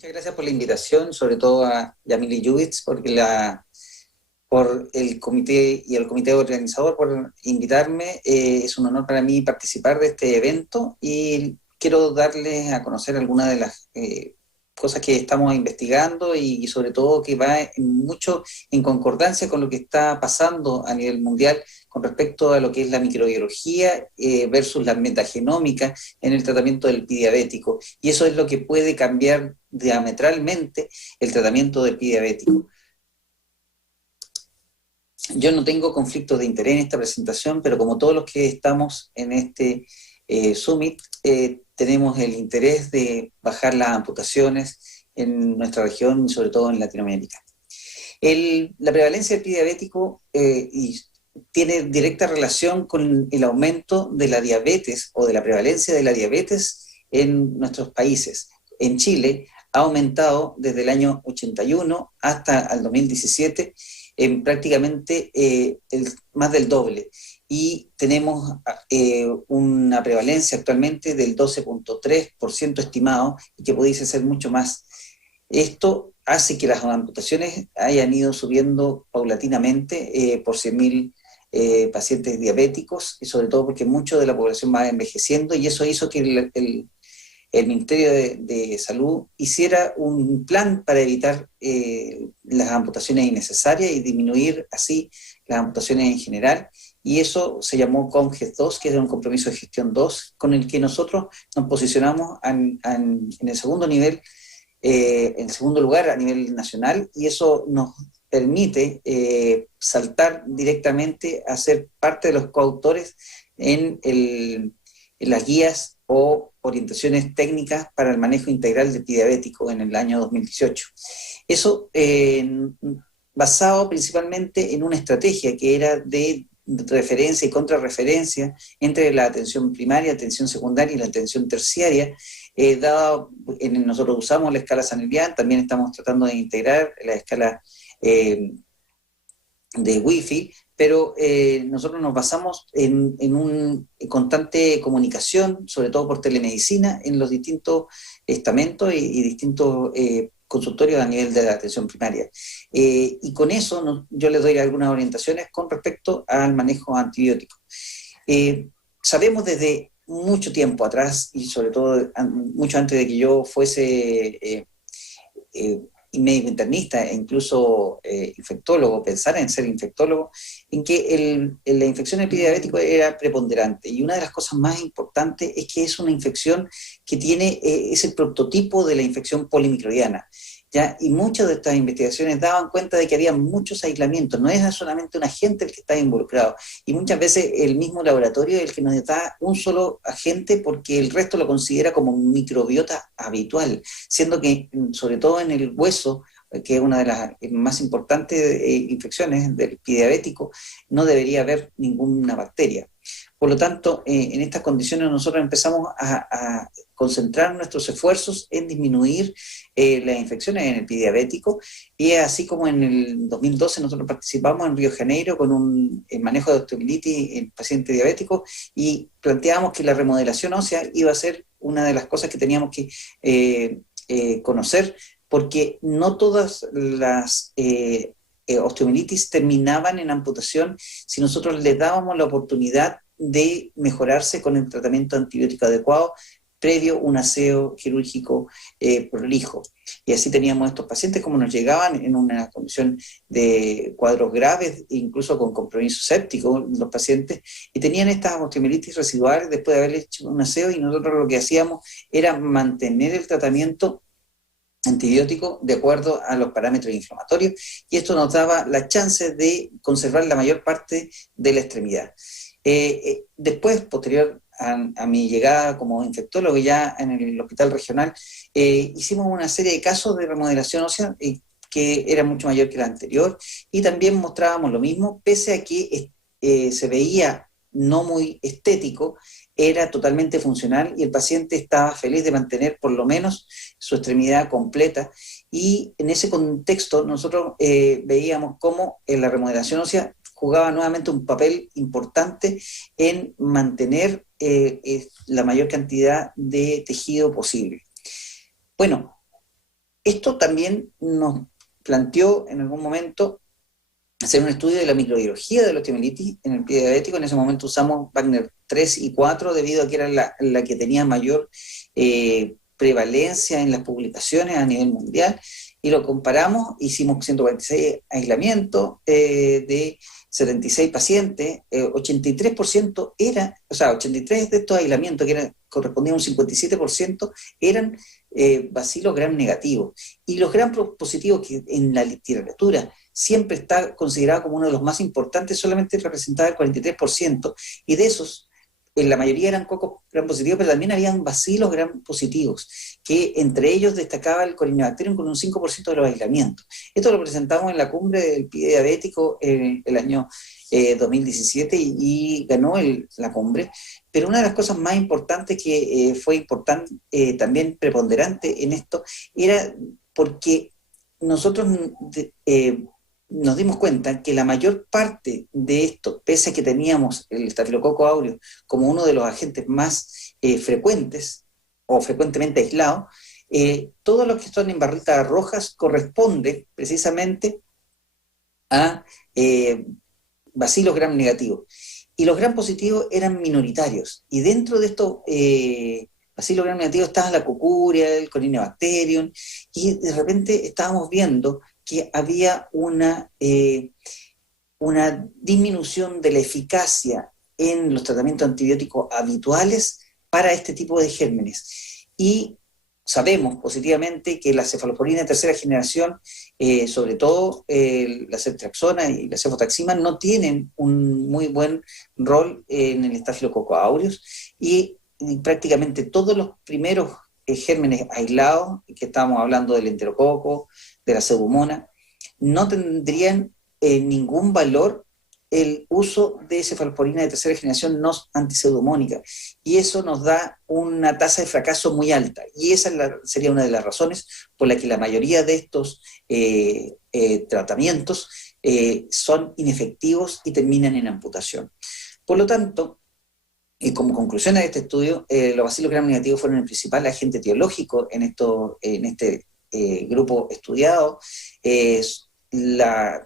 Muchas gracias por la invitación, sobre todo a Yamile Judith, por el comité y el comité organizador por invitarme. Es un honor para mí participar de este evento y quiero darles a conocer algunas de las cosas que estamos investigando y sobre todo que va mucho en concordancia con lo que está pasando a nivel mundial con respecto a lo que es la microbiología versus la metagenómica en el tratamiento del pie diabético. Y eso es lo que puede cambiar diametralmente el tratamiento del pie diabético. Yo no tengo conflictos de interés en esta presentación, pero como todos los que estamos en este Summit, tenemos el interés de bajar las amputaciones en nuestra región y sobre todo en Latinoamérica. La prevalencia del pie diabético tiene directa relación con el aumento de la diabetes o de la prevalencia de la diabetes en nuestros países. En Chile ha aumentado desde el año 81 hasta el 2017 en prácticamente más del doble. Y tenemos una prevalencia actualmente del 12,3% estimado y que pudiese ser mucho más. Esto hace que las amputaciones hayan ido subiendo paulatinamente por 100.000 pacientes diabéticos, y sobre todo porque mucho de la población va envejeciendo, y eso hizo que el Ministerio de Salud hiciera un plan para evitar las amputaciones innecesarias y disminuir así las amputaciones en general, y eso se llamó CONGES 2, que es un compromiso de gestión 2, con el que nosotros nos posicionamos en el segundo nivel, en segundo lugar a nivel nacional, y eso nos permite saltar directamente a ser parte de los coautores en las guías o orientaciones técnicas para el manejo integral del pie diabético en el año 2018. Eso basado principalmente en una estrategia que era de referencia y contrarreferencia entre la atención primaria, atención secundaria y la atención terciaria. Nosotros usamos la escala San-Elián, también estamos tratando de integrar la escala de Wi-Fi, pero nosotros nos basamos en una constante comunicación, sobre todo por telemedicina, en los distintos estamentos y distintos consultorios a nivel de la atención primaria. Y con eso yo les doy algunas orientaciones con respecto al manejo antibiótico. Sabemos desde mucho tiempo atrás, y sobre todo mucho antes de que yo fuese médico internista e incluso infectólogo, pensar en ser infectólogo, en que la infección del pie diabético era preponderante. Y una de las cosas más importantes es que es una infección que es el prototipo de la infección polimicrobiana, ¿ya? Y muchas de estas investigaciones daban cuenta de que había muchos aislamientos, no era solamente un agente el que estaba involucrado, y muchas veces el mismo laboratorio es el que nos da un solo agente porque el resto lo considera como un microbiota habitual, siendo que sobre todo en el hueso, que es una de las más importantes infecciones del pie diabético, no debería haber ninguna bacteria. Por lo tanto, en estas condiciones nosotros empezamos a concentrar nuestros esfuerzos en disminuir las infecciones en el pie diabético, y así como en el 2012 nosotros participamos en Río de Janeiro con un manejo de osteomielitis en pacientes diabéticos, y planteamos que la remodelación ósea iba a ser una de las cosas que teníamos que conocer, porque no todas las osteomielitis terminaban en amputación si nosotros les dábamos la oportunidad de mejorarse con el tratamiento antibiótico adecuado previo un aseo quirúrgico prolijo. Y así teníamos estos pacientes como nos llegaban en una condición de cuadros graves, incluso con compromiso séptico, los pacientes, y tenían estas osteomielitis residuales después de haber hecho un aseo, y nosotros lo que hacíamos era mantener el tratamiento antibiótico de acuerdo a los parámetros inflamatorios, y esto nos daba la chance de conservar la mayor parte de la extremidad. Después, posterior a mi llegada como infectólogo ya en el hospital regional, hicimos una serie de casos de remodelación ósea que era mucho mayor que la anterior, y también mostrábamos lo mismo, pese a que se veía no muy estético, era totalmente funcional y el paciente estaba feliz de mantener por lo menos su extremidad completa. Y en ese contexto nosotros veíamos cómo la remodelación ósea jugaba nuevamente un papel importante en mantener la mayor cantidad de tejido posible. Bueno, Esto también nos planteó en algún momento hacer un estudio de la microbiología de la osteomielitis en el pie diabético. En ese momento usamos Wagner 3 y 4 debido a que era la que tenía mayor prevalencia en las publicaciones a nivel mundial, y lo comparamos, hicimos 146 aislamientos de 76 pacientes, 83% era, o sea, 83 de estos aislamientos, que correspondían a un 57%, eran bacilos gram negativos. Y los gram positivos, que en la literatura siempre está considerado como uno de los más importantes, solamente representaba el 43%, y de esos, en la mayoría eran cocos gram positivos, pero también habían bacilos gram positivos, que entre ellos destacaba el Corynebacterium con un 5% de los aislamientos. Esto lo presentamos en la cumbre del pie diabético el año 2017 y ganó la cumbre. Pero una de las cosas más importantes que fue importante, también preponderante en esto, era porque nosotros nos dimos cuenta que la mayor parte de esto, pese a que teníamos el Staphylococcus aureus como uno de los agentes más frecuentes o frecuentemente aislados, todos los que están en barritas rojas corresponden precisamente a bacilos gram negativos. Y los gram positivos eran minoritarios. Y dentro de estos bacilos gram negativos estaba la Cocuria, el Corynebacterium, y de repente estábamos viendo que había una disminución de la eficacia en los tratamientos antibióticos habituales para este tipo de gérmenes. Y sabemos positivamente que la cefalosporina de tercera generación, sobre todo la ceftriaxona y la cefotaxima, no tienen un muy buen rol en el Staphylococcus aureus, y prácticamente todos los primeros gérmenes aislados, que estábamos hablando del enterococo, de la pseudomonas, no tendrían ningún valor el uso de cefalosporina de tercera generación no antiseudomónica, y eso nos da una tasa de fracaso muy alta, y esa sería una de las razones por la que la mayoría de estos tratamientos son inefectivos y terminan en amputación. Por lo tanto, y como conclusión de este estudio, los bacilos gram negativos fueron el principal agente etiológico en este grupo estudiado.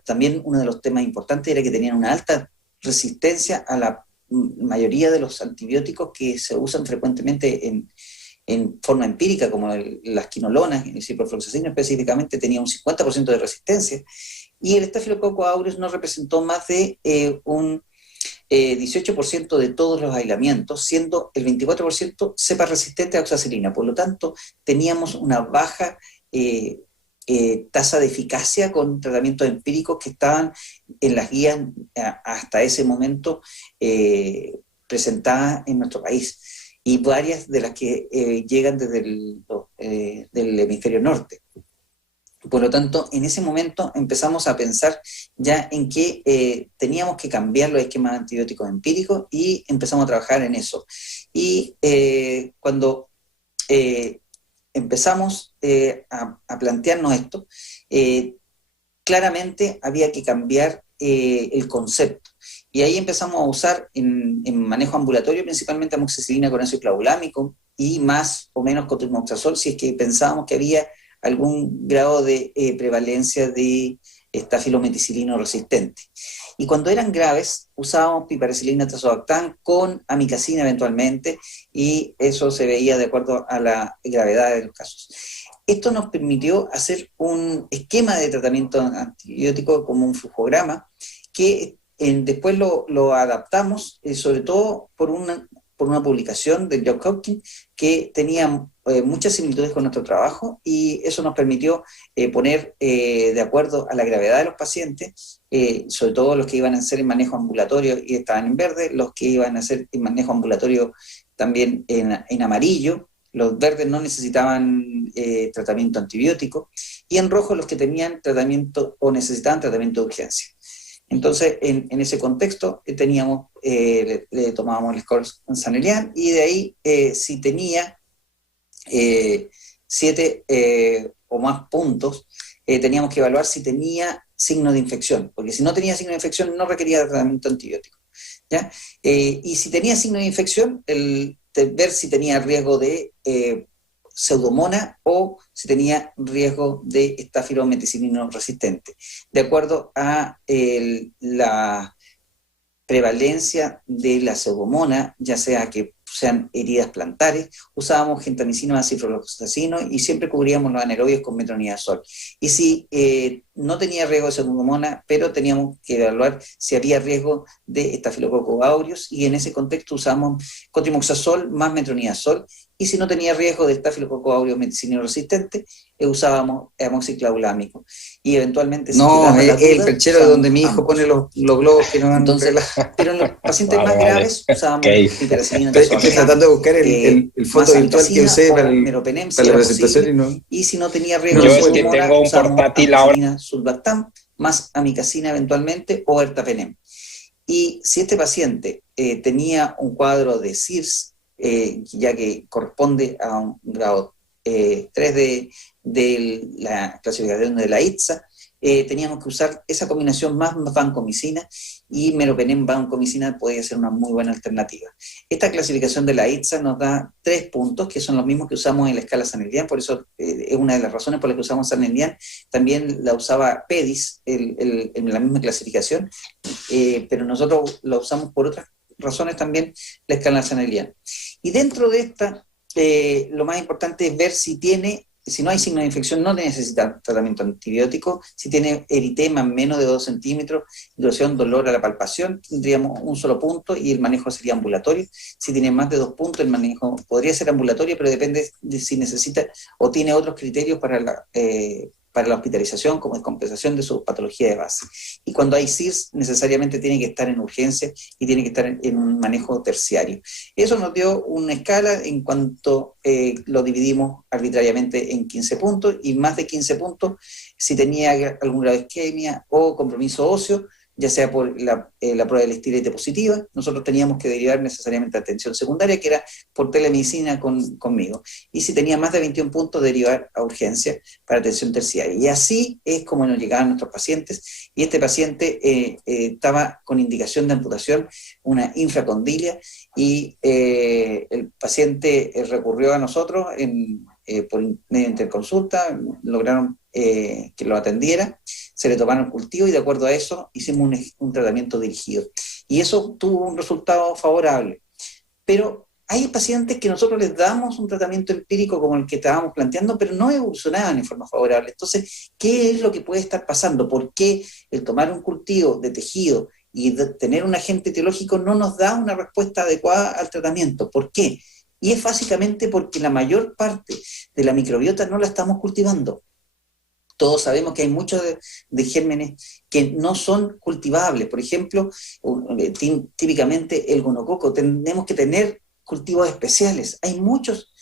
También uno de los temas importantes era que tenían una alta resistencia a la mayoría de los antibióticos que se usan frecuentemente en forma empírica, como las quinolonas, el ciprofloxacino específicamente tenía un 50% de resistencia, y el Staphylococcus aureus no representó más de un 18% de todos los aislamientos, siendo el 24% cepa resistente a oxacilina. Por lo tanto, teníamos una baja tasa de eficacia con tratamientos empíricos que estaban en las guías hasta ese momento presentadas en nuestro país, y varias de las que llegan desde del hemisferio norte. Por lo tanto, en ese momento empezamos a pensar ya en que teníamos que cambiar los esquemas antibióticos empíricos, y empezamos a trabajar en eso. Y cuando empezamos a plantearnos esto, claramente había que cambiar el concepto. Y ahí empezamos a usar en manejo ambulatorio principalmente amoxicilina con ácido clavulámico y más o menos cotrimoxazol, si es que pensábamos que había algún grado de prevalencia de estafilometicilino resistente. Y cuando eran graves, usábamos piperacilina tazobactam con amicacina eventualmente, y eso se veía de acuerdo a la gravedad de los casos. Esto nos permitió hacer un esquema de tratamiento antibiótico como un flujograma, que después lo adaptamos, sobre todo por una publicación de John Hopkins que tenía muchas similitudes con nuestro trabajo, y eso nos permitió poner de acuerdo a la gravedad de los pacientes, sobre todo los que iban a hacer el manejo ambulatorio y estaban en verde, los que iban a hacer el manejo ambulatorio también en amarillo, los verdes no necesitaban tratamiento antibiótico, y en rojo los que tenían tratamiento o necesitaban tratamiento de urgencia. Entonces, en ese contexto, le tomábamos el score Zanelian, y de ahí, si tenía 7 o más puntos, teníamos que evaluar si tenía signo de infección, porque si no tenía signo de infección no requería tratamiento antibiótico, ¿ya? Y si tenía signo de infección, ver si tenía riesgo de pseudomonas o si tenía riesgo de Staphylococcus meticinino resistente. De acuerdo a la prevalencia de la pseudomonas, ya sea que sean heridas plantares, usábamos gentamicina más ciprofloxacino y siempre cubríamos los anaerobios con metronidazol. Y si no tenía riesgo de pseudomonas, pero teníamos que evaluar si había riesgo de Staphylococcus aureus, y en ese contexto usamos cotrimoxazol más metronidazol, y si no tenía riesgo de Staphylococcus aureus meticinino resistente, usábamos amoxiclavulámico. Y eventualmente, si no, es el duda, perchero donde mi hijo pone los globos que no van. Entonces, pero en los pacientes más graves usábamos piperacilina. Estoy tratando de buscar el foto virtual que usé para la presentación y si no tenía riesgo de pseudomonas, usábamos amoxicilina sulbactam más amicacina eventualmente o ertapenem. Y si este paciente tenía un cuadro de CIRS, ya que corresponde a un grado 3 de la clasificación de la ITSA, teníamos que usar esa combinación más vancomicina, y meropenem vancomicina podía ser una muy buena alternativa. Esta clasificación de la ITSA nos da 3 puntos, que son los mismos que usamos en la escala San-Elian, por eso es una de las razones por las que usamos San-Elian. También la usaba PEDIS en la misma clasificación, pero nosotros la usamos por otras razones también, la escala San-Elian. Y dentro de esta, lo más importante es ver si no hay signo de infección, no necesita tratamiento antibiótico. Si tiene eritema menos de 2 centímetros, duración, dolor a la palpación, tendríamos un solo punto y el manejo sería ambulatorio. Si tiene más de 2 puntos, el manejo podría ser ambulatorio, pero depende de si necesita o tiene otros criterios para la hospitalización, como descompensación de su patología de base. Y cuando hay CIRS, necesariamente tiene que estar en urgencia y tiene que estar en un manejo terciario. Eso nos dio una escala en cuanto lo dividimos arbitrariamente en 15 puntos, y más de 15 puntos si tenía algún grado de isquemia o compromiso óseo, ya sea por la prueba de la estilete positiva. Nosotros teníamos que derivar necesariamente a atención secundaria, que era por telemedicina conmigo. Y si tenía más de 21 puntos, derivar a urgencia para atención terciaria. Y así es como nos llegaban nuestros pacientes. Y este paciente estaba con indicación de amputación, una infracondilia, y el paciente recurrió a nosotros por medio de interconsulta, lograron que lo atendiera, se le tomaron cultivo y de acuerdo a eso hicimos un tratamiento dirigido. Y eso tuvo un resultado favorable. Pero hay pacientes que nosotros les damos un tratamiento empírico como el que estábamos planteando, pero no evolucionaban en forma favorable. Entonces, ¿qué es lo que puede estar pasando? ¿Por qué el tomar un cultivo de tejido y tener un agente etiológico no nos da una respuesta adecuada al tratamiento? ¿Por qué? Y es básicamente porque la mayor parte de la microbiota no la estamos cultivando. Todos sabemos que hay muchos de gérmenes que no son cultivables. Por ejemplo, típicamente el gonococo, tenemos que tener cultivos especiales. Hay muchos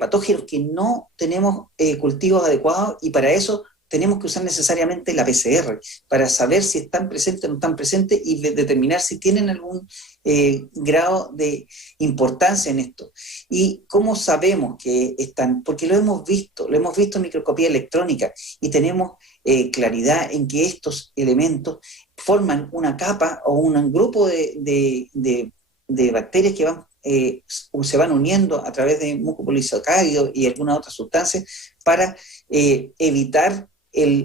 patógenos que no tenemos cultivos adecuados, y para eso tenemos que usar necesariamente la PCR para saber si están presentes o no están presentes y determinar si tienen algún grado de importancia en esto. ¿Y cómo sabemos que están? Porque lo hemos visto en microscopía electrónica, y tenemos claridad en que estos elementos forman una capa o un grupo de bacterias que se van uniendo a través de mucopolisacáridos y algunas otras sustancias para evitar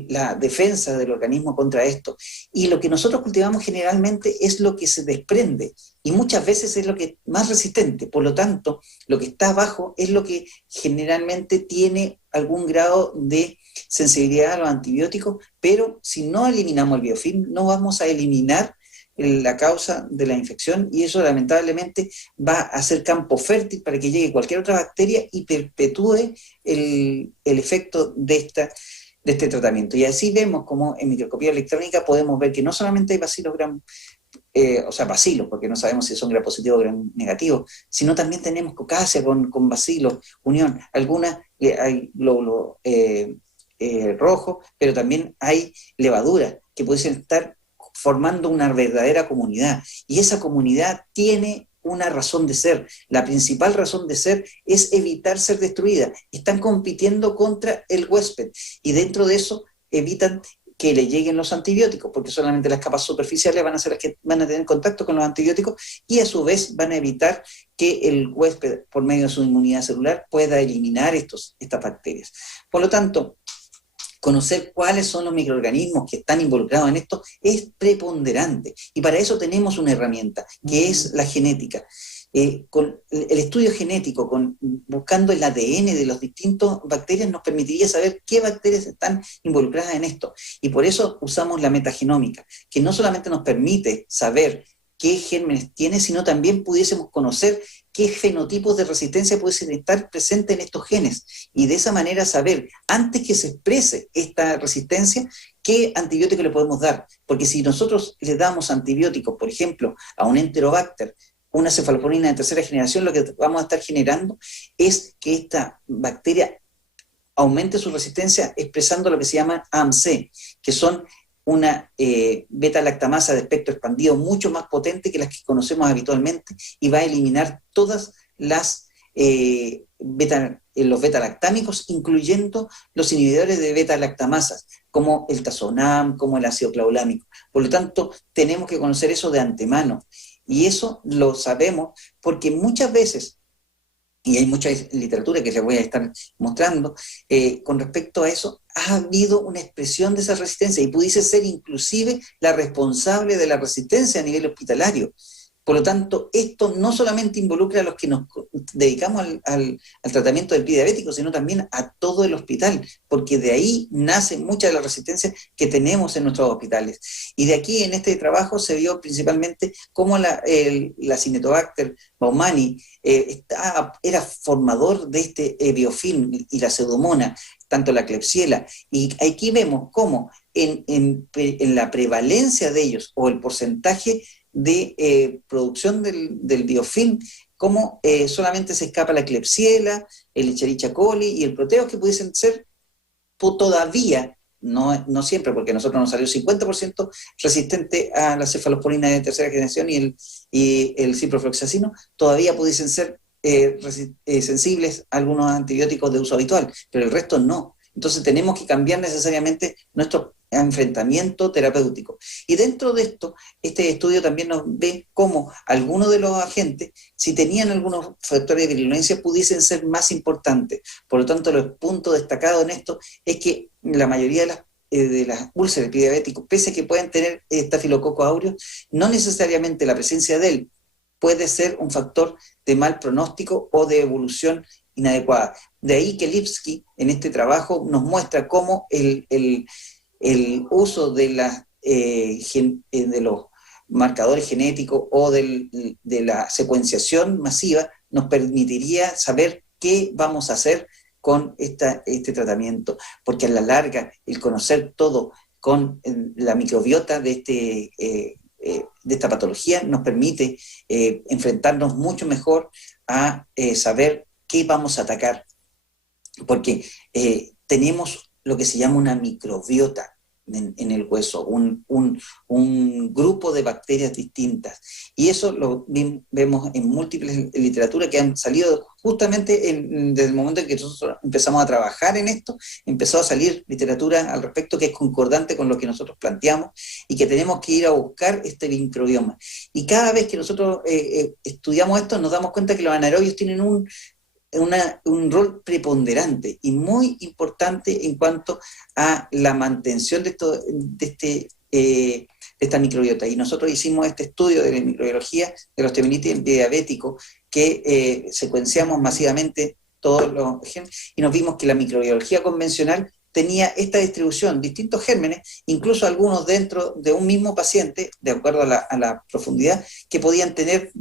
la defensa del organismo contra esto. Y lo que nosotros cultivamos generalmente es lo que se desprende, y muchas veces es lo que es más resistente. Por lo tanto, lo que está abajo es lo que generalmente tiene algún grado de sensibilidad a los antibióticos, pero si no eliminamos el biofilm, no vamos a eliminar la causa de la infección, y eso lamentablemente va a ser campo fértil para que llegue cualquier otra bacteria y perpetúe el efecto de este tratamiento. Y así vemos como en microscopía electrónica podemos ver que no solamente hay bacilos bacilos, porque no sabemos si son gram positivos o gram negativos, sino también tenemos cocacia con bacilos, unión, algunas hay glóbulos rojos, pero también hay levaduras que pueden estar formando una verdadera comunidad, y esa comunidad tiene una razón de ser. La principal razón de ser es evitar ser destruida. Están compitiendo contra el huésped, y dentro de eso evitan que le lleguen los antibióticos, porque solamente las capas superficiales van a ser las que van a tener contacto con los antibióticos y a su vez van a evitar que el huésped, por medio de su inmunidad celular, pueda eliminar estas bacterias. Por lo tanto, conocer cuáles son los microorganismos que están involucrados en esto es preponderante. Y para eso tenemos una herramienta, que es la genética. Con el estudio genético, buscando el ADN de las distintas bacterias, nos permitiría saber qué bacterias están involucradas en esto. Y por eso usamos la metagenómica, que no solamente nos permite saber qué gérmenes tiene, sino también pudiésemos conocer qué fenotipos de resistencia pueden estar presentes en estos genes. Y de esa manera saber, antes que se exprese esta resistencia, qué antibiótico le podemos dar. Porque si nosotros le damos antibióticos, por ejemplo, a un Enterobacter, una cefalosporina de tercera generación, lo que vamos a estar generando es que esta bacteria aumente su resistencia expresando lo que se llama AMC, que son una beta-lactamasa de espectro expandido mucho más potente que las que conocemos habitualmente y va a eliminar todas los beta-lactámicos, incluyendo los inhibidores de beta-lactamasas, como el tazonam, como el ácido clavulámico. Por lo tanto, tenemos que conocer eso de antemano. Y eso lo sabemos porque muchas veces, y hay mucha literatura que les voy a estar mostrando, con respecto a eso, ha habido una expresión de esa resistencia y pudiese ser inclusive la responsable de la resistencia a nivel hospitalario. Por lo tanto, esto no solamente involucra a los que nos dedicamos al tratamiento del pie diabético, sino también a todo el hospital, porque de ahí nace mucha de la resistencia que tenemos en nuestros hospitales. Y de aquí, en este trabajo, se vio principalmente cómo la Acinetobacter baumannii era formador de este biofilm y la pseudomonas, tanto la Klebsiella. Y aquí vemos cómo en la prevalencia de ellos, o el porcentaje de producción del biofilm, como solamente se escapa la Klebsiella, el Escherichia coli y el Proteus, que pudiesen ser todavía, no siempre, porque a nosotros nos salió 50% resistente a la cefalosporina de tercera generación y el ciprofloxacino, todavía pudiesen ser sensibles a algunos antibióticos de uso habitual, pero el resto no. Entonces tenemos que cambiar necesariamente nuestro enfrentamiento terapéutico. Y dentro de esto, este estudio también nos ve cómo algunos de los agentes, si tenían algunos factores de virulencia, pudiesen ser más importantes. Por lo tanto, los puntos destacados en esto es que la mayoría de las úlceras diabéticas, pese a que pueden tener Staphylococcus aureus, no necesariamente la presencia de él puede ser un factor de mal pronóstico o de evolución inadecuada. De ahí que Lipsky en este trabajo nos muestra cómo el uso de los marcadores genéticos o de la secuenciación masiva nos permitiría saber qué vamos a hacer con este tratamiento, porque a la larga el conocer todo con la microbiota de esta patología nos permite enfrentarnos mucho mejor a saber qué vamos a atacar, porque tenemos lo que se llama una microbiota en el hueso, un grupo de bacterias distintas. Y eso lo vemos en múltiples literaturas que han salido justamente desde el momento en que nosotros empezamos a trabajar en esto, empezó a salir literatura al respecto que es concordante con lo que nosotros planteamos y que tenemos que ir a buscar este microbioma. Y cada vez que nosotros estudiamos esto nos damos cuenta que los anaerobios tienen un rol preponderante y muy importante en cuanto a la mantención de esta microbiota. Y nosotros hicimos este estudio de la microbiología de la osteomielitis en pie diabético, que secuenciamos masivamente todos los genes y nos vimos que la microbiología convencional tenía esta distribución, distintos gérmenes, incluso algunos dentro de un mismo paciente, de acuerdo a la profundidad, que podían tener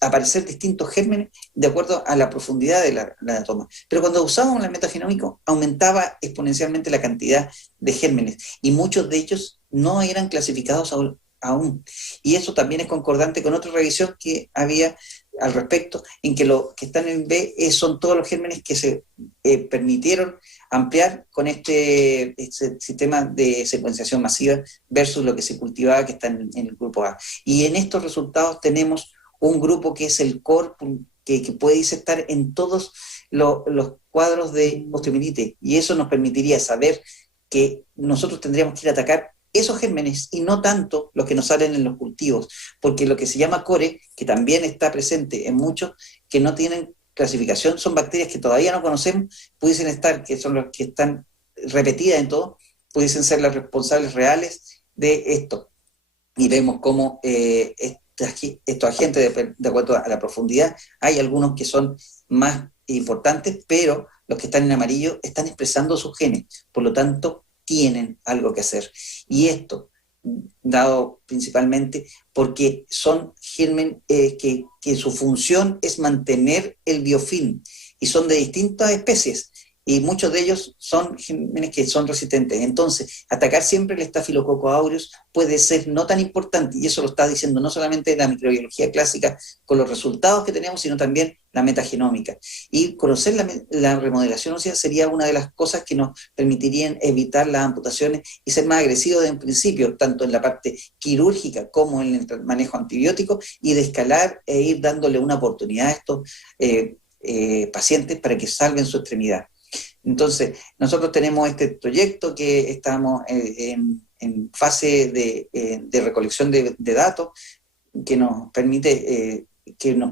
aparecer distintos gérmenes de acuerdo a la profundidad de la anatoma. Pero cuando usábamos el metagenómico aumentaba exponencialmente la cantidad de gérmenes y muchos de ellos no eran clasificados aún. Y eso también es concordante con otra revisión que había al respecto, en que lo que están en B son todos los gérmenes que se permitieron ampliar con este sistema de secuenciación masiva versus lo que se cultivaba que está en el grupo A. Y en estos resultados tenemos un grupo que es el core, que puede estar en todos los cuadros de osteomielitis, y eso nos permitiría saber que nosotros tendríamos que ir a atacar esos gérmenes y no tanto los que nos salen en los cultivos, porque lo que se llama core, que también está presente en muchos que no tienen clasificación, son bacterias que todavía no conocemos, pudiesen estar, que son las que están repetidas en todo, pudiesen ser las responsables reales de esto. Y vemos cómo estos agentes, de acuerdo a la profundidad, hay algunos que son más importantes, pero los que están en amarillo están expresando sus genes, por lo tanto tienen algo que hacer. Y esto, dado principalmente porque son gérmenes que su función es mantener el biofilm, y son de distintas especies, y muchos de ellos son gérmenes que son resistentes. Entonces, atacar siempre el Staphylococcus aureus puede ser no tan importante, y eso lo está diciendo no solamente la microbiología clásica con los resultados que tenemos, sino también la metagenómica. Y conocer la remodelación ósea sería una de las cosas que nos permitirían evitar las amputaciones y ser más agresivos en principio, tanto en la parte quirúrgica como en el manejo antibiótico, y de escalar e ir dándole una oportunidad a estos pacientes para que salven su extremidad. Entonces, nosotros tenemos este proyecto que estamos en fase de recolección de datos que nos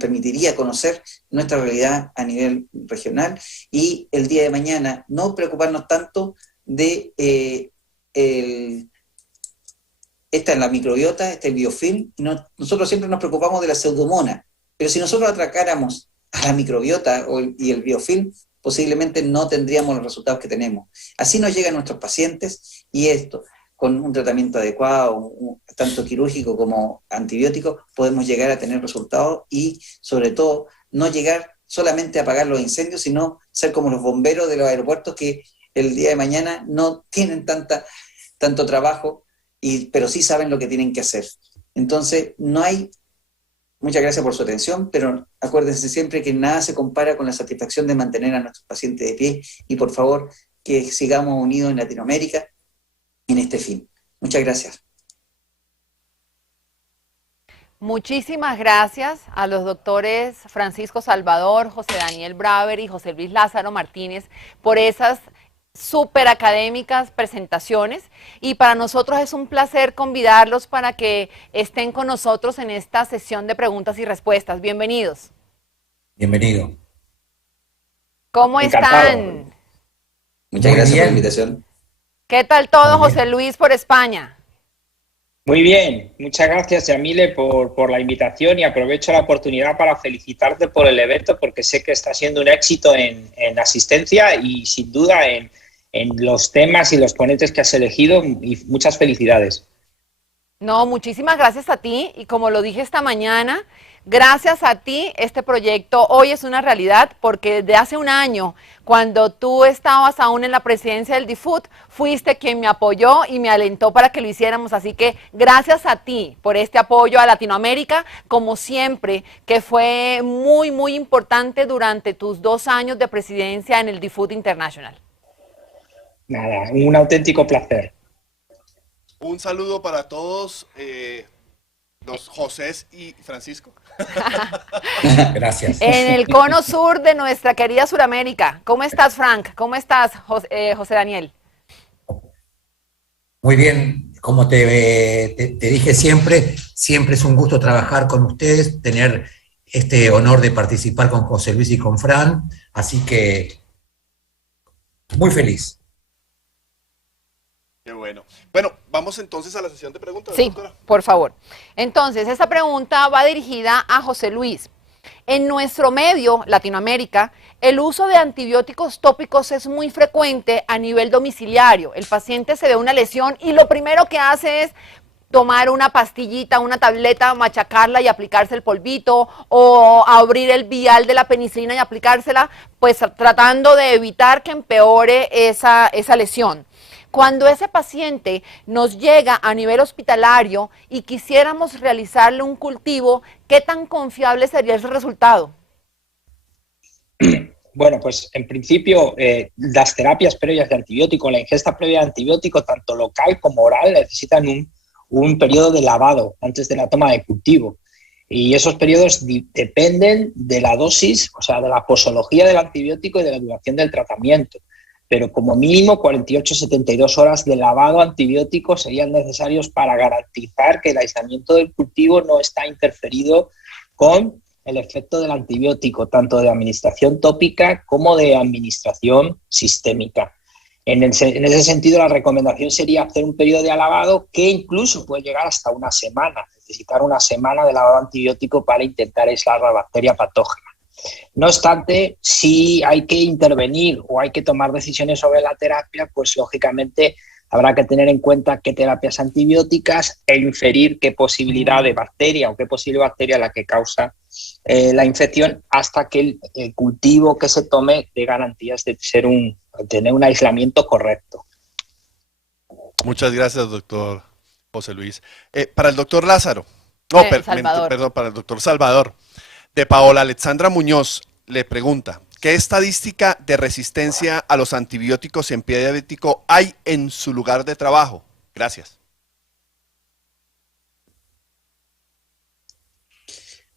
permitiría conocer nuestra realidad a nivel regional, y el día de mañana no preocuparnos tanto de esta es la microbiota, este es el biofilm. Nosotros siempre nos preocupamos de la pseudomonas, pero si nosotros atracáramos a la microbiota y el biofilm, posiblemente no tendríamos los resultados que tenemos. Así nos llegan nuestros pacientes, y esto, con un tratamiento adecuado, tanto quirúrgico como antibiótico, podemos llegar a tener resultados y, sobre todo, no llegar solamente a apagar los incendios, sino ser como los bomberos de los aeropuertos que el día de mañana no tienen tanto trabajo, pero sí saben lo que tienen que hacer. Entonces, no hay... Muchas gracias por su atención, pero acuérdense siempre que nada se compara con la satisfacción de mantener a nuestros pacientes de pie, y por favor que sigamos unidos en Latinoamérica en este fin. Muchas gracias. Muchísimas gracias a los doctores Francisco Salvador, José Daniel Braver y José Luis Lázaro Martínez por esas súper académicas presentaciones, y para nosotros es un placer convidarlos para que estén con nosotros en esta sesión de preguntas y respuestas. Bienvenidos. Bienvenido. ¿Cómo están? Muchas gracias por la invitación. ¿Qué tal todo, José Luis, por España? Muy bien, muchas gracias, Yamile, por la invitación, y aprovecho la oportunidad para felicitarte por el evento, porque sé que está siendo un éxito en asistencia y sin duda en los temas y los ponentes que has elegido, y muchas felicidades. No, muchísimas gracias a ti, y como lo dije esta mañana, gracias a ti este proyecto hoy es una realidad, porque desde hace un año, cuando tú estabas aún en la presidencia del DIFUT, fuiste quien me apoyó y me alentó para que lo hiciéramos, así que gracias a ti por este apoyo a Latinoamérica, como siempre, que fue muy, muy importante durante tus 2 años de presidencia en el DIFUT International. Nada, un auténtico placer. Un saludo para todos, los Josés y Francisco. Gracias. En el cono sur de nuestra querida Suramérica. ¿Cómo estás, Frank? ¿Cómo estás, José Daniel? Muy bien, como te dije siempre es un gusto trabajar con ustedes, tener este honor de participar con José Luis y con Fran, así que muy feliz. Qué bueno. Bueno, vamos entonces a la sesión de preguntas. Sí, doctora. por favor. Entonces, esta pregunta va dirigida a José Luis. En nuestro medio, Latinoamérica, el uso de antibióticos tópicos es muy frecuente a nivel domiciliario. El paciente se ve una lesión y lo primero que hace es tomar una pastillita, una tableta, machacarla y aplicarse el polvito, o abrir el vial de la penicilina y aplicársela, pues tratando de evitar que empeore esa lesión. Cuando ese paciente nos llega a nivel hospitalario y quisiéramos realizarle un cultivo, ¿qué tan confiable sería ese resultado? Bueno, pues en principio las terapias previas de antibiótico, la ingesta previa de antibiótico, tanto local como oral, necesitan un periodo de lavado antes de la toma de cultivo. Y esos periodos dependen de la dosis, o sea, de la posología del antibiótico y de la duración del tratamiento. pero como mínimo 48-72 horas de lavado antibiótico serían necesarios para garantizar que el aislamiento del cultivo no está interferido con el efecto del antibiótico, tanto de administración tópica como de administración sistémica. En ese sentido, la recomendación sería hacer un periodo de lavado que incluso puede llegar hasta una semana, necesitar una semana de lavado antibiótico para intentar aislar la bacteria patógena. No obstante, si hay que intervenir o hay que tomar decisiones sobre la terapia, pues lógicamente habrá que tener en cuenta qué terapias antibióticas e inferir qué posibilidad de bacteria o qué posible bacteria la que causa la infección hasta que el cultivo que se tome dé garantías de tener un aislamiento correcto. Muchas gracias, doctor José Luis. Para el doctor Lázaro, perdón, para el doctor Salvador, de Paola Alexandra Muñoz le pregunta, ¿qué estadística de resistencia a los antibióticos en pie diabético hay en su lugar de trabajo? Gracias.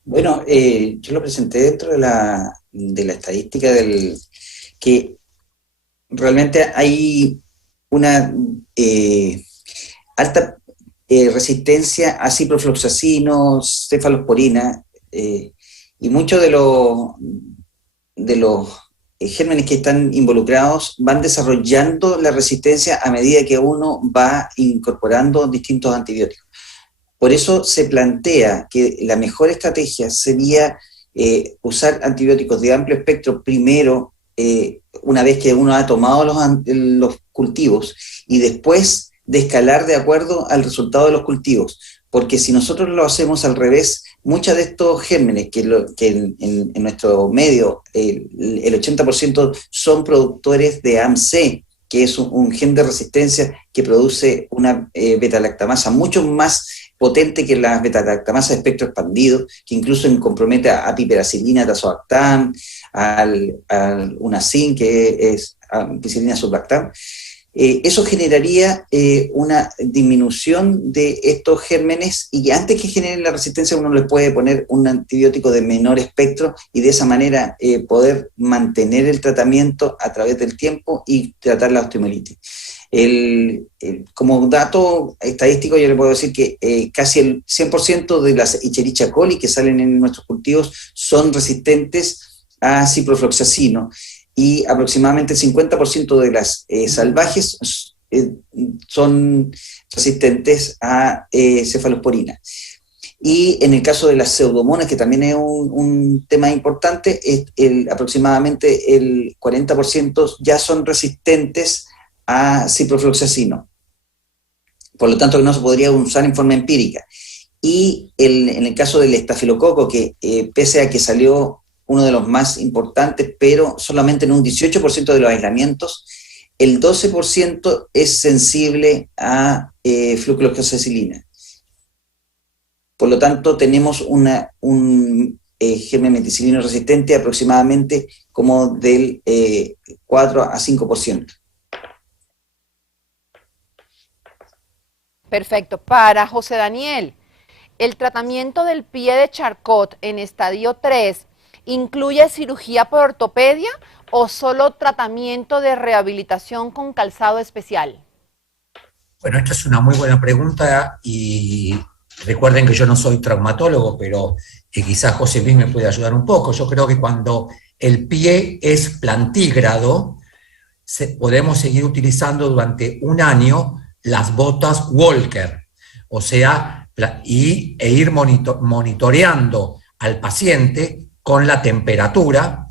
Bueno, yo lo presenté dentro de la estadística que realmente hay una alta resistencia a ciprofloxacino, cefalosporina, y muchos de los gérmenes que están involucrados van desarrollando la resistencia a medida que uno va incorporando distintos antibióticos. Por eso se plantea que la mejor estrategia sería usar antibióticos de amplio espectro primero, una vez que uno ha tomado los cultivos, y después de escalar de acuerdo al resultado de los cultivos. Porque si nosotros lo hacemos al revés, muchos de estos gérmenes que en nuestro medio, el 80% son productores de AMC, que es un gen de resistencia que produce una beta-lactamasa mucho más potente que las beta-lactamasas de espectro expandido, que incluso compromete a piperacilina, tazobactam, al unacin, que es ampicilina surlactam. Eso generaría una disminución de estos gérmenes, y antes que generen la resistencia uno le puede poner un antibiótico de menor espectro y de esa manera poder mantener el tratamiento a través del tiempo y tratar la osteomielitis. Como dato estadístico yo le puedo decir que casi el 100% de las Escherichia coli que salen en nuestros cultivos son resistentes a ciprofloxacino, y aproximadamente el 50% de las salvajes son resistentes a cefalosporina. Y en el caso de las pseudomonas, que también es un tema importante, aproximadamente el 40% ya son resistentes a ciprofloxacino. Por lo tanto, no se podría usar en forma empírica. Y en el caso del estafilococo, que pese a que salió uno de los más importantes, pero solamente en un 18% de los aislamientos, el 12% es sensible a flucloxacilina. Por lo tanto, tenemos un germen meticilino resistente aproximadamente como del 4 a 5%. Perfecto. Para José Daniel, ¿el tratamiento del pie de Charcot en estadio 3 incluye cirugía por ortopedia o solo tratamiento de rehabilitación con calzado especial? Bueno, esta es una muy buena pregunta, y recuerden que yo no soy traumatólogo, pero quizás José Luis me puede ayudar un poco. Yo creo que cuando el pie es plantígrado, podemos seguir utilizando durante un año las botas Walker, o sea, e ir monitoreando al paciente con la temperatura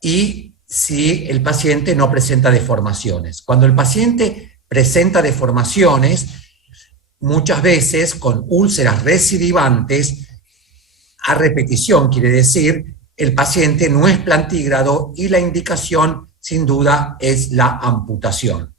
y si el paciente no presenta deformaciones. Cuando el paciente presenta deformaciones, muchas veces con úlceras recidivantes, a repetición quiere decir, el paciente no es plantígrado y la indicación sin duda es la amputación.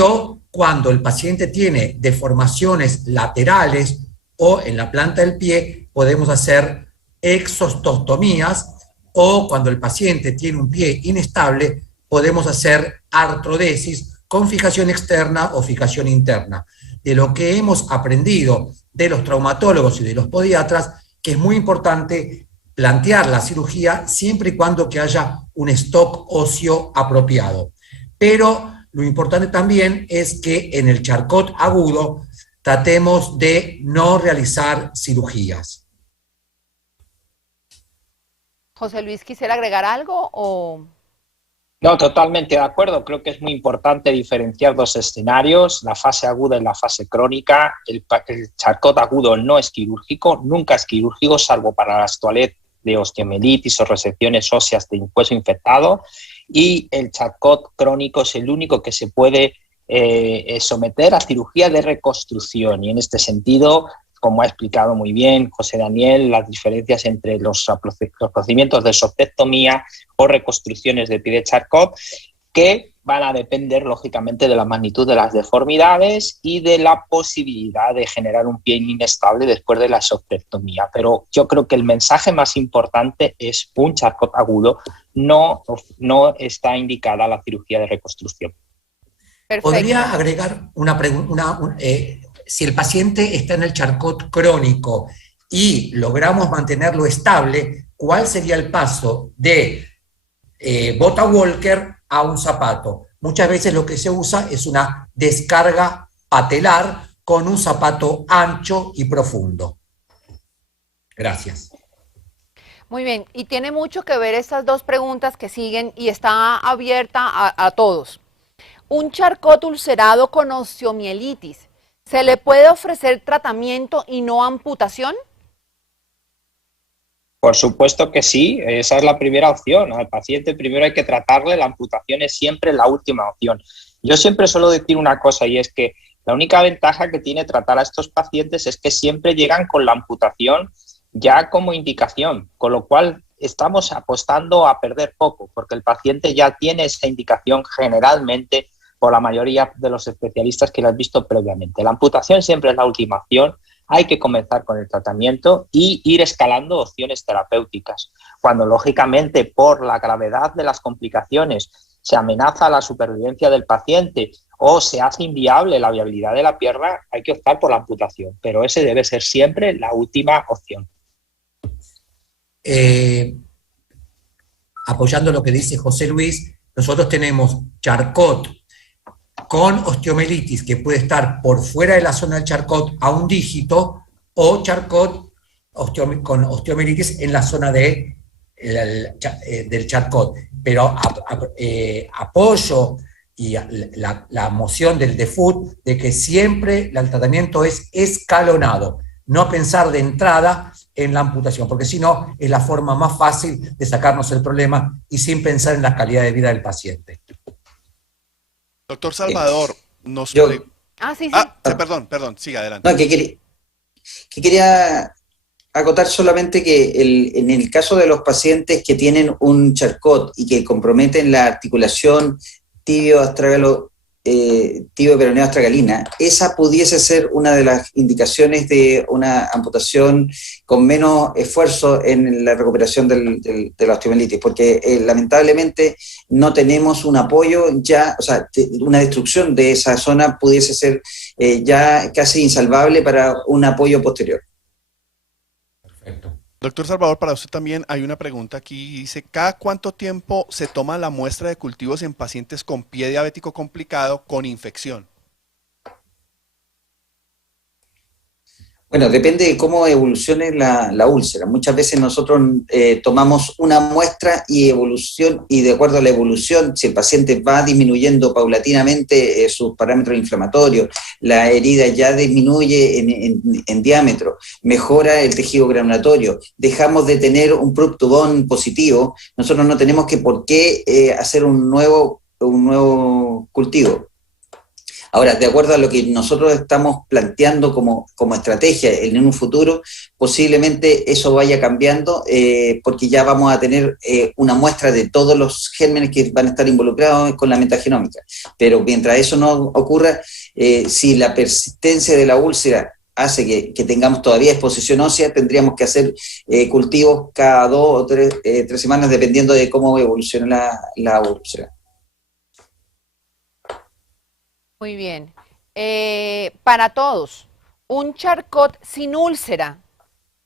O cuando el paciente tiene deformaciones laterales o en la planta del pie, podemos hacer exostostomías, o cuando el paciente tiene un pie inestable, podemos hacer artrodesis con fijación externa o fijación interna. De lo que hemos aprendido de los traumatólogos y de los podiatras, que es muy importante plantear la cirugía siempre y cuando que haya un stock óseo apropiado. pero lo importante también es que en el Charcot agudo tratemos de no realizar cirugías. José Luis, ¿quisiera agregar algo o...? No, totalmente de acuerdo. Creo que es muy importante diferenciar dos escenarios, la fase aguda y la fase crónica. El Charcot agudo no es quirúrgico, nunca es quirúrgico, salvo para las toaletas de osteomielitis o resecciones óseas de hueso infectado. Y el Charcot crónico es el único que se puede someter a cirugía de reconstrucción. Y en este sentido, como ha explicado muy bien José Daniel, las diferencias entre los procedimientos de sopectomía o reconstrucciones de pie de Charcot, que van a depender, lógicamente, de la magnitud de las deformidades y de la posibilidad de generar un pie inestable después de la sopectomía. Pero yo creo que el mensaje más importante es un Charcot agudo no está indicada la cirugía de reconstrucción. Perfecto. ¿Podría agregar una pregunta? Si el paciente está en el Charcot crónico y logramos mantenerlo estable, ¿cuál sería el paso de bota walker a un zapato? Muchas veces lo que se usa es una descarga patelar con un zapato ancho y profundo. Gracias. Muy bien, y tiene mucho que ver estas dos preguntas que siguen y está abierta a todos. Un Charcot ulcerado con osteomielitis, ¿se le puede ofrecer tratamiento y no amputación? Por supuesto que sí, esa es la primera opción. Al paciente primero hay que tratarle, la amputación es siempre la última opción. Yo siempre suelo decir una cosa, y es que la única ventaja que tiene tratar a estos pacientes es que siempre llegan con la amputación ya como indicación, con lo cual estamos apostando a perder poco, porque el paciente ya tiene esa indicación generalmente por la mayoría de los especialistas que lo han visto previamente. La amputación siempre es la última opción. Hay que comenzar con el tratamiento y ir escalando opciones terapéuticas. Cuando, lógicamente, por la gravedad de las complicaciones se amenaza la supervivencia del paciente o se hace inviable la viabilidad de la pierna, hay que optar por la amputación, pero ese debe ser siempre la última opción. Apoyando lo que dice José Luis, nosotros tenemos Charcot con osteomielitis que puede estar por fuera de la zona del Charcot a un dígito, o Charcot con osteomielitis en la zona del Charcot. Pero apoyo y la moción del DeFoot de que siempre el tratamiento es escalonado, no pensar de entrada en la amputación, porque si no es la forma más fácil de sacarnos el problema y sin pensar en la calidad de vida del paciente. Doctor Salvador, nos... sí. Perdón, siga adelante. No, que quería acotar solamente que en el caso de los pacientes que tienen un Charcot y que comprometen la articulación tibio-peroneo astragalina, esa pudiese ser una de las indicaciones de una amputación con menos esfuerzo en la recuperación de la osteomielitis, porque lamentablemente no tenemos un apoyo ya, o sea, una destrucción de esa zona pudiese ser ya casi insalvable para un apoyo posterior. Perfecto. Doctor Salvador, para usted también hay una pregunta aquí, dice, ¿cada cuánto tiempo se toma la muestra de cultivos en pacientes con pie diabético complicado con infección? Bueno, depende de cómo evolucione la úlcera. Muchas veces nosotros tomamos una muestra y de acuerdo a la evolución, si el paciente va disminuyendo paulatinamente sus parámetros inflamatorios, la herida ya disminuye en diámetro, mejora el tejido granulatorio, dejamos de tener un protubón positivo, nosotros no tenemos por qué hacer un nuevo cultivo. Ahora, de acuerdo a lo que nosotros estamos planteando como estrategia en un futuro, posiblemente eso vaya cambiando porque ya vamos a tener una muestra de todos los gérmenes que van a estar involucrados con la metagenómica. Pero mientras eso no ocurra, si la persistencia de la úlcera hace que tengamos todavía exposición ósea, tendríamos que hacer cultivos cada 2 o 3 semanas dependiendo de cómo evoluciona la úlcera. Muy bien. Para todos, ¿un Charcot sin úlcera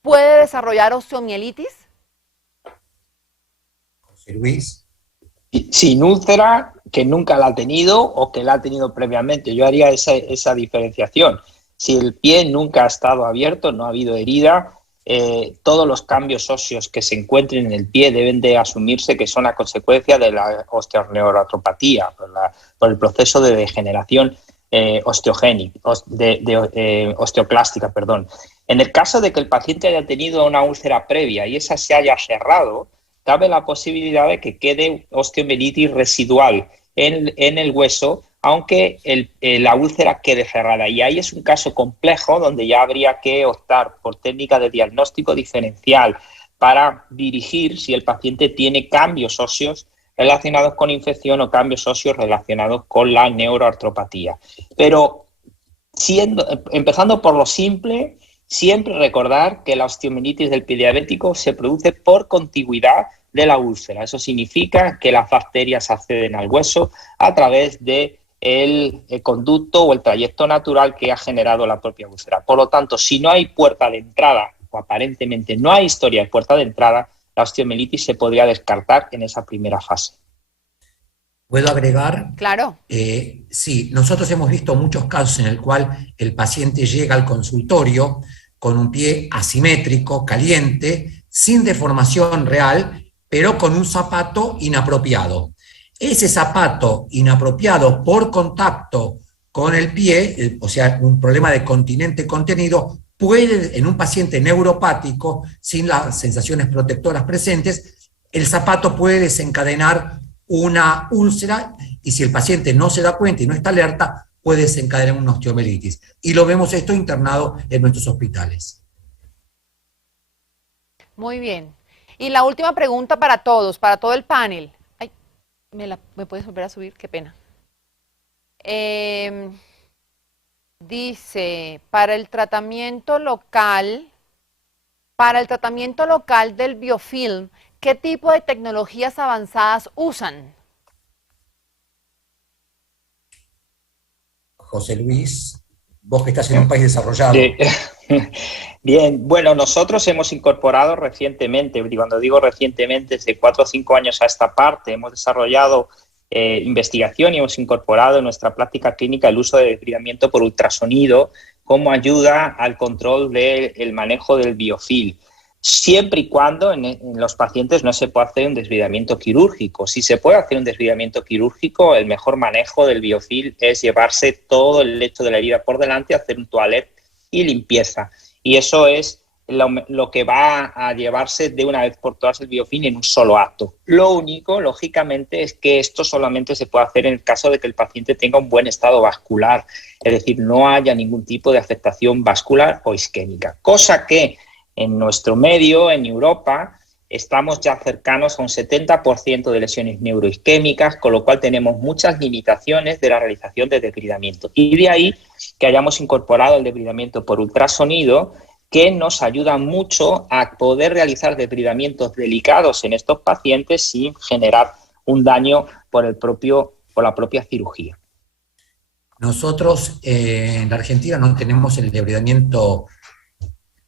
puede desarrollar osteomielitis? José Luis. Sin úlcera que nunca la ha tenido o que la ha tenido previamente. Yo haría esa diferenciación. Si el pie nunca ha estado abierto, no ha habido herida, todos los cambios óseos que se encuentren en el pie deben de asumirse que son a consecuencia de la osteoneuropatía, por el proceso de degeneración osteoclástica. En el caso de que el paciente haya tenido una úlcera previa y esa se haya cerrado, cabe la posibilidad de que quede osteomielitis residual en el hueso, aunque la úlcera quede cerrada. Y ahí es un caso complejo donde ya habría que optar por técnica de diagnóstico diferencial para dirigir si el paciente tiene cambios óseos relacionados con infección o cambios óseos relacionados con la neuroartropatía. Pero empezando por lo simple, siempre recordar que la osteomielitis del pie diabético se produce por contigüidad de la úlcera. Eso significa que las bacterias acceden al hueso a través del conducto o el trayecto natural que ha generado la propia úlcera. Por lo tanto, si no hay puerta de entrada o aparentemente no hay historia de puerta de entrada, la osteomielitis se podría descartar en esa primera fase. ¿Puedo agregar? Claro. Sí, nosotros hemos visto muchos casos en el cual el paciente llega al consultorio con un pie asimétrico, caliente, sin deformación real, pero con un zapato inapropiado. Ese zapato inapropiado por contacto con el pie, o sea, un problema de continente contenido, puede, en un paciente neuropático, sin las sensaciones protectoras presentes, el zapato puede desencadenar una úlcera y si el paciente no se da cuenta y no está alerta, puede desencadenar una osteomielitis. Y lo vemos esto internado en nuestros hospitales. Muy bien. Y la última pregunta para todos, para todo el panel. Ay, ¿me puedes volver a subir? Qué pena. Dice, para el tratamiento local del biofilm, ¿qué tipo de tecnologías avanzadas usan? José Luis, vos que estás en un país desarrollado. Sí. Bien, bueno, nosotros hemos incorporado recientemente, y cuando digo recientemente, desde 4 o 5 años a esta parte, hemos desarrollado investigación y hemos incorporado en nuestra práctica clínica el uso de desbridamiento por ultrasonido como ayuda al control del manejo del biofilm. Siempre y cuando en los pacientes no se puede hacer un desbridamiento quirúrgico. Si se puede hacer un desbridamiento quirúrgico, el mejor manejo del biofilm es llevarse todo el lecho de la herida por delante, hacer un toilet y limpieza. Y eso es lo que va a llevarse de una vez por todas el biofilm en un solo acto. Lo único, lógicamente, es que esto solamente se puede hacer en el caso de que el paciente tenga un buen estado vascular, es decir, no haya ningún tipo de afectación vascular o isquémica, cosa que en nuestro medio, en Europa, estamos ya cercanos a un 70% de lesiones neuroisquémicas, con lo cual tenemos muchas limitaciones de la realización de debridamiento. Y de ahí que hayamos incorporado el debridamiento por ultrasonido, que nos ayuda mucho a poder realizar debridamientos delicados en estos pacientes sin generar un daño por la propia cirugía. Nosotros en la Argentina no tenemos el debridamiento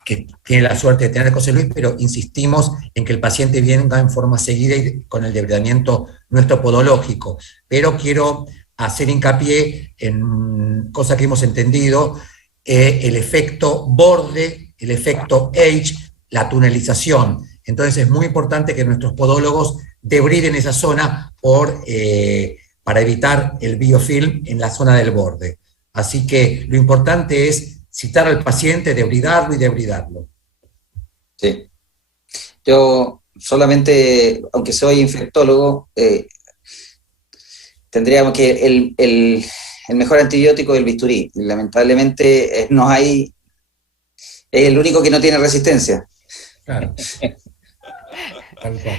que tiene la suerte de tener José Luis, pero insistimos en que el paciente venga en forma seguida y con el debridamiento nuestro podológico. Pero quiero hacer hincapié en cosas que hemos entendido, el efecto borde, el efecto edge, la tunelización. Entonces es muy importante que nuestros podólogos debriden esa zona para evitar el biofilm en la zona del borde. Así que lo importante es citar al paciente, debridarlo y debridarlo. Sí. Yo solamente, aunque soy infectólogo, tendríamos que el mejor antibiótico es el bisturí. Y lamentablemente no hay, es el único que no tiene resistencia. Claro.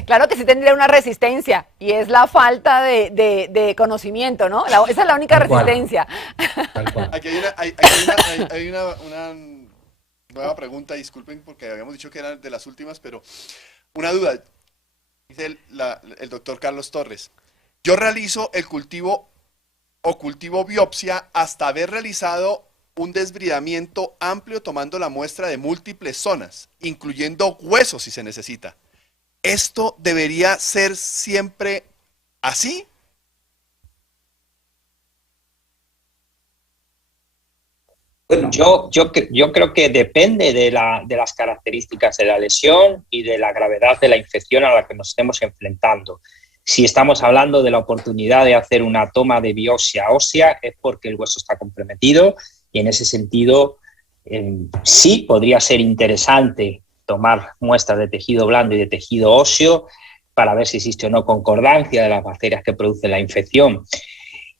Claro que sí tendría una resistencia, y es la falta de conocimiento, ¿no? Esa es la única resistencia. Tal cual. Aquí hay una nueva pregunta, disculpen porque habíamos dicho que eran de las últimas, pero una duda. Dice el doctor Carlos Torres: yo realizo el cultivo biopsia hasta haber realizado un desbridamiento amplio tomando la muestra de múltiples zonas, incluyendo huesos si se necesita. ¿Esto debería ser siempre así? Bueno, yo creo que depende de las características de la lesión y de la gravedad de la infección a la que nos estemos enfrentando. Si estamos hablando de la oportunidad de hacer una toma de biopsia ósea, es porque el hueso está comprometido y en ese sentido sí podría ser interesante tomar muestras de tejido blando y de tejido óseo para ver si existe o no concordancia de las bacterias que producen la infección.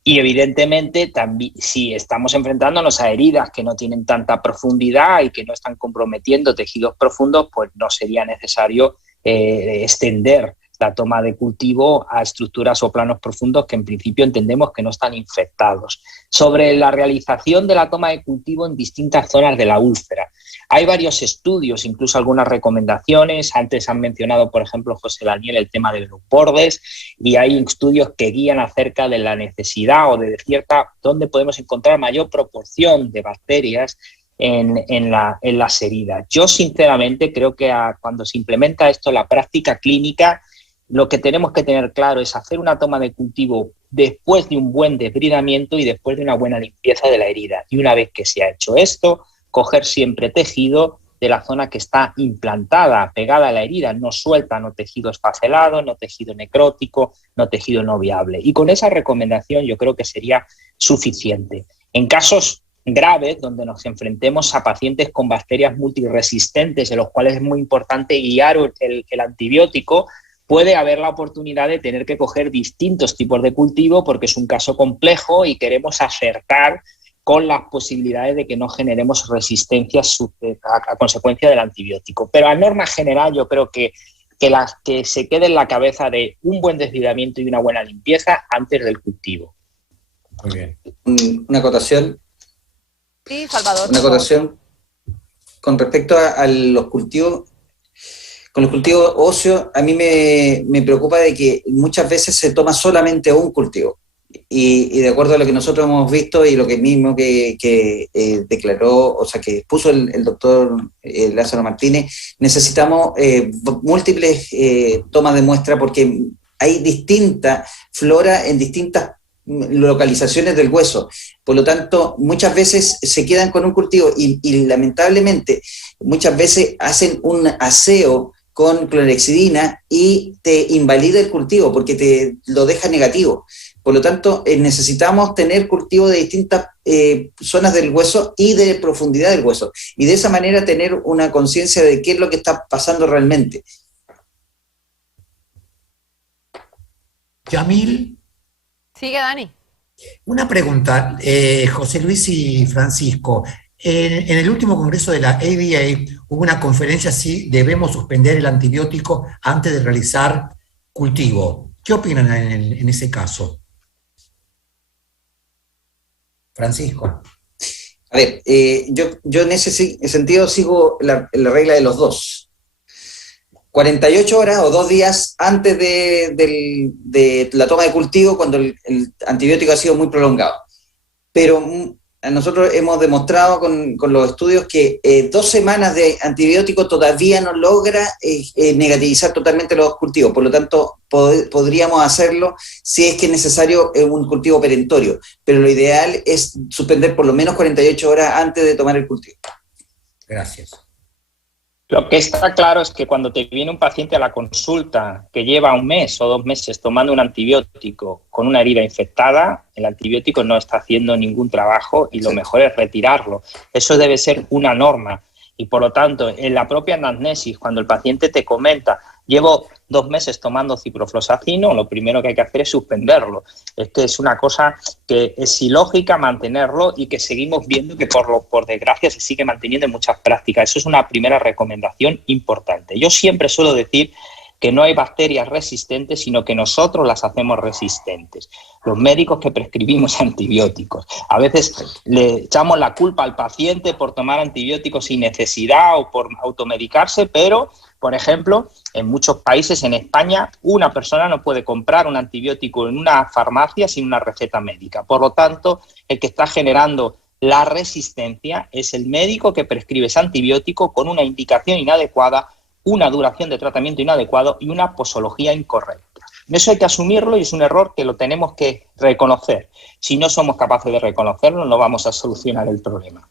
Y evidentemente también si estamos enfrentándonos a heridas que no tienen tanta profundidad y que no están comprometiendo tejidos profundos, pues no sería necesario extender la toma de cultivo a estructuras o planos profundos que en principio entendemos que no están infectados. Sobre la realización de la toma de cultivo en distintas zonas de la úlcera. Hay varios estudios, incluso algunas recomendaciones. Antes han mencionado, por ejemplo, José Daniel, el tema de los bordes, y hay estudios que guían acerca de la necesidad o de cierta dónde podemos encontrar mayor proporción de bacterias en las heridas. Yo, sinceramente, creo que cuando se implementa esto en la práctica clínica, lo que tenemos que tener claro es hacer una toma de cultivo después de un buen desbridamiento y después de una buena limpieza de la herida. Y una vez que se ha hecho esto, coger siempre tejido de la zona que está implantada, pegada a la herida, no suelta, no tejido esfacelado, no tejido necrótico, no tejido no viable. Y con esa recomendación yo creo que sería suficiente. En casos graves, donde nos enfrentemos a pacientes con bacterias multiresistentes, en los cuales es muy importante guiar el antibiótico, puede haber la oportunidad de tener que coger distintos tipos de cultivo porque es un caso complejo y queremos acertar con las posibilidades de que no generemos resistencias a consecuencia del antibiótico. Pero a norma general yo creo que se quede en la cabeza de un buen desbridamiento y una buena limpieza antes del cultivo. Muy bien. Una acotación. Sí, Salvador. Una acotación con respecto a los cultivos. Con los cultivos óseos, a mí me preocupa de que muchas veces se toma solamente un cultivo. Y de acuerdo a lo que nosotros hemos visto y lo que mismo que declaró, o sea, que expuso el doctor Lázaro Martínez, necesitamos múltiples tomas de muestra porque hay distinta flora en distintas localizaciones del hueso. Por lo tanto, muchas veces se quedan con un cultivo y lamentablemente muchas veces hacen un aseo con clorhexidina y te invalida el cultivo porque te lo deja negativo. Por lo tanto, necesitamos tener cultivo de distintas zonas del hueso y de profundidad del hueso. Y de esa manera tener una conciencia de qué es lo que está pasando realmente. Yamil. Sigue, Dani. Una pregunta, José Luis y Francisco. En el último congreso de la ADA hubo una conferencia si debemos suspender el antibiótico antes de realizar cultivo. ¿Qué opinan en ese caso? Francisco. A ver, yo en ese sentido sigo la regla de los dos. 48 horas o 2 días antes de la toma de cultivo cuando el antibiótico ha sido muy prolongado. Pero nosotros hemos demostrado con los estudios que 2 semanas de antibiótico todavía no logra negativizar totalmente los cultivos. Por lo tanto, podríamos hacerlo si es que es necesario un cultivo perentorio. Pero lo ideal es suspender por lo menos 48 horas antes de tomar el cultivo. Gracias. Lo que está claro es que cuando te viene un paciente a la consulta que lleva 1 mes o 2 meses tomando un antibiótico con una herida infectada, el antibiótico no está haciendo ningún trabajo y lo mejor es retirarlo. Eso debe ser una norma. Y por lo tanto, en la propia anamnesis, cuando el paciente te comenta, llevo 2 meses tomando ciprofloxacino, lo primero que hay que hacer es suspenderlo. Es que es una cosa que es ilógica mantenerlo y que seguimos viendo que por desgracia se sigue manteniendo en muchas prácticas. Eso es una primera recomendación importante. Yo siempre suelo decir que no hay bacterias resistentes, sino que nosotros las hacemos resistentes. Los médicos que prescribimos antibióticos. A veces le echamos la culpa al paciente por tomar antibióticos sin necesidad o por automedicarse, pero, por ejemplo, en muchos países, en España, una persona no puede comprar un antibiótico en una farmacia sin una receta médica. Por lo tanto, el que está generando la resistencia es el médico que prescribe ese antibiótico con una indicación inadecuada, una duración de tratamiento inadecuado y una posología incorrecta. Eso hay que asumirlo y es un error que lo tenemos que reconocer. Si no somos capaces de reconocerlo, no vamos a solucionar el problema.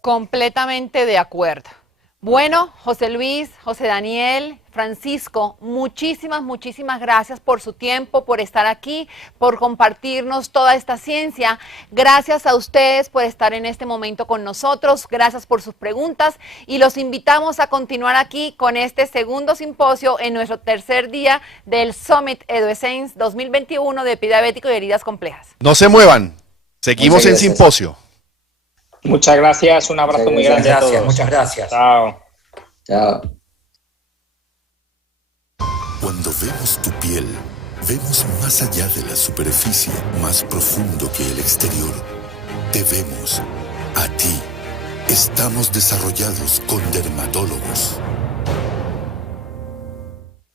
Completamente de acuerdo. Bueno, José Luis, José Daniel, Francisco, muchísimas gracias por su tiempo, por estar aquí, por compartirnos toda esta ciencia. Gracias a ustedes por estar en este momento con nosotros, gracias por sus preguntas y los invitamos a continuar aquí con este segundo simposio en nuestro tercer día del Summit EduScience 2021 de pie diabético y heridas complejas. No se muevan, seguimos en simposio. Muchas gracias, un abrazo muy grande a todos. Muchas gracias. Chao. Chao. Cuando vemos tu piel, vemos más allá de la superficie, más profundo que el exterior. Te vemos, a ti. Estamos desarrollados con dermatólogos.